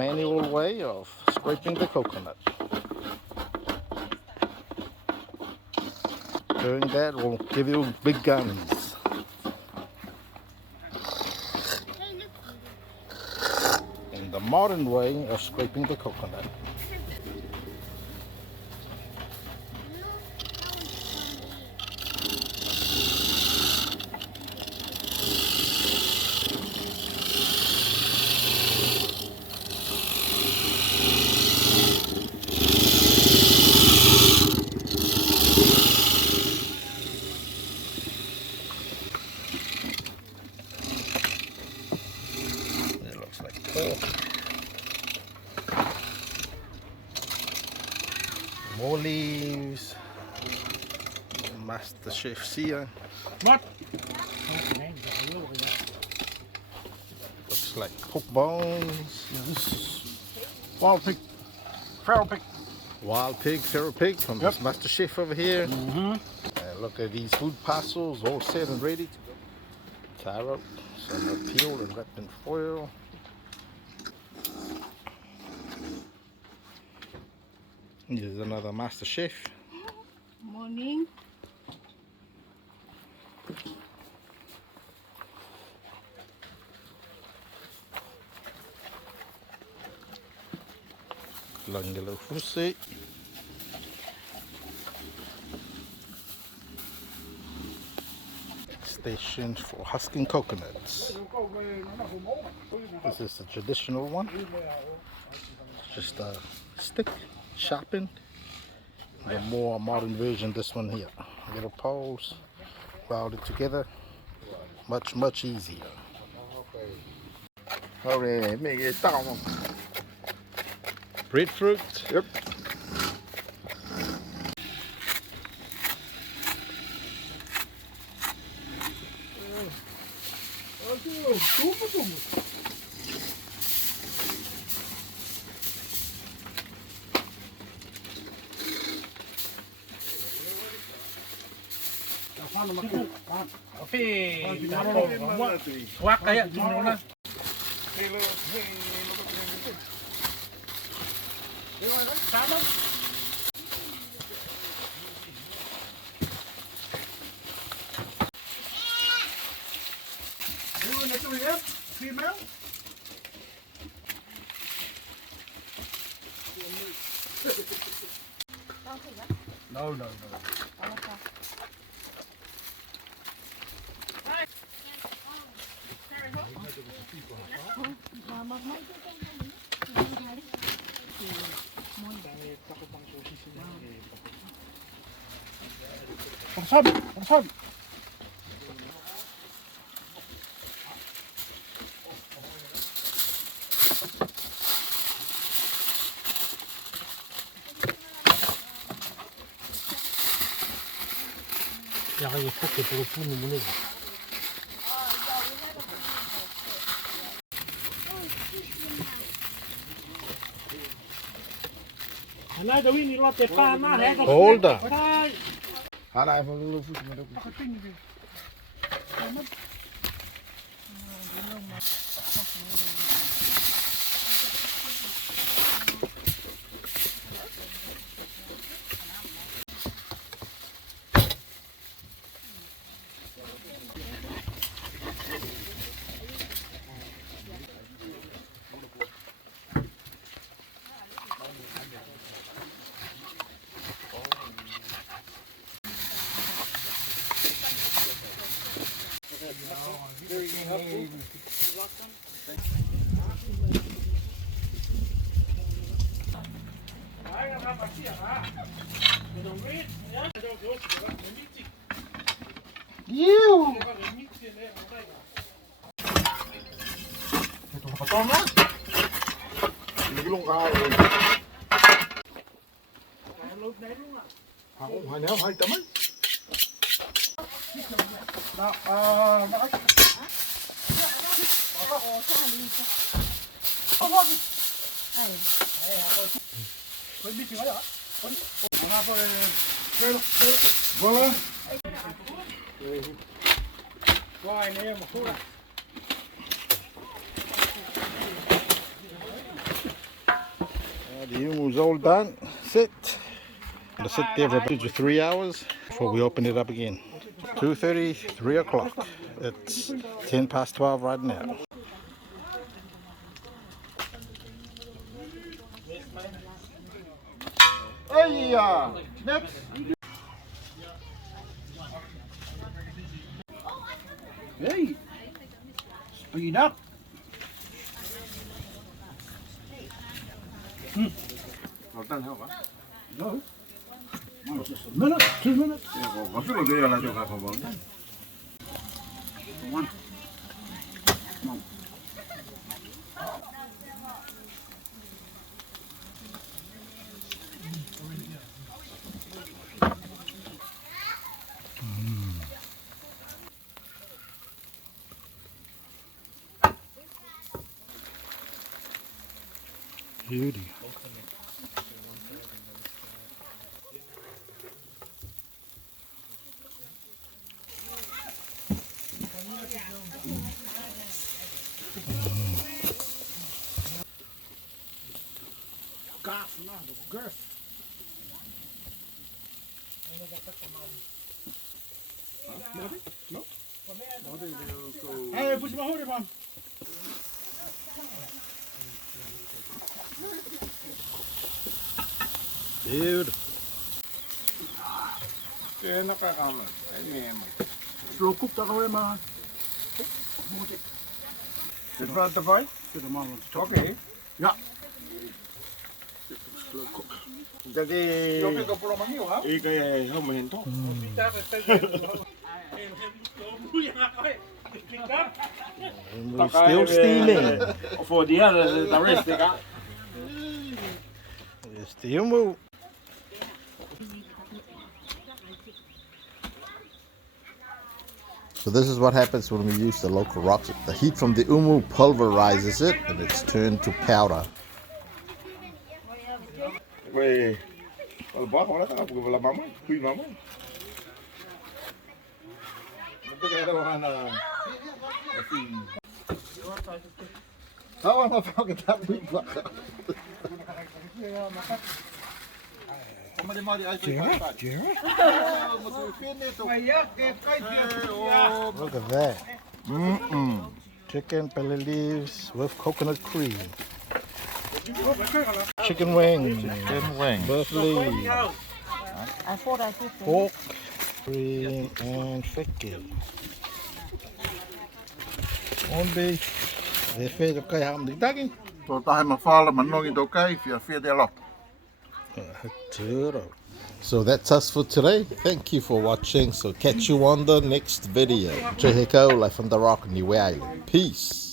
manual way of scraping the coconut. Doing that will give you big guns. In the modern way of scraping the coconut. More leaves. Master Chef here. What? Looks like pork bones. Yeah, this is wild pig, feral pig. Wild pig, feral pig from this Master Chef over here. Look at these food parcels all set and ready to go. Carrot, some are peeled and wrapped in foil. Here's another Master Chef. Morning. Langelo Fusi. Station for husking coconuts. This is a traditional one. Just a stick, sharpened. The more modern version, this one here. Little poles, welded together. Much easier. Breadfruit. Yep. No. Pangsan. 약간 이 포켓 보고 뿌는 문에. 하나 더 위니 로테 파나 해가. Hold on. 하나 해보는 거 보시면 되고. You. Ito pa to na. Nagulong ka. Ako hanya hay taman. Voilà. Rồi nè một số The umu's all done. Sit. Gonna sit there for about 2 to 3 hours before we open it up again. 2:30, 3 o'clock. It's 10 past 12 right now. Hey, next. Hey, speed up. Not done, how about? No. No, just a minute, 2 minutes. Yeah, well, what's going to do? I'll have one. One. Come on. Beauty. Hey, push my hoodie, man. Beautiful. Kaya nakakaman. Ay, memo. Slow cook dat alweer, man. Dit was de vijf? Dit is man. Oké. Ja. Slow cook. Jadi, ik kan helemaal heen toch? We're still stealing. Voor die hele, de rest, ik ga. It's the umu. So this is what happens when we use the local rocks. The heat from the umu pulverizes it and it's turned to powder. Wait, well, the bottom, what is that? Mama, queen mama. How am I fucking that big? Look at that. Chicken belly leaves with coconut cream. Chicken wing. Buff leaf. I thought I did. Pork. Cream and fikke. On beef. Det är fel att kaya om det dagen. Så tar man faller man nog inte okej för jag får det lock. So that's us for today. Thank you for watching. So catch you on the next video. Cheheko, live from the rock, Niue Island. Peace.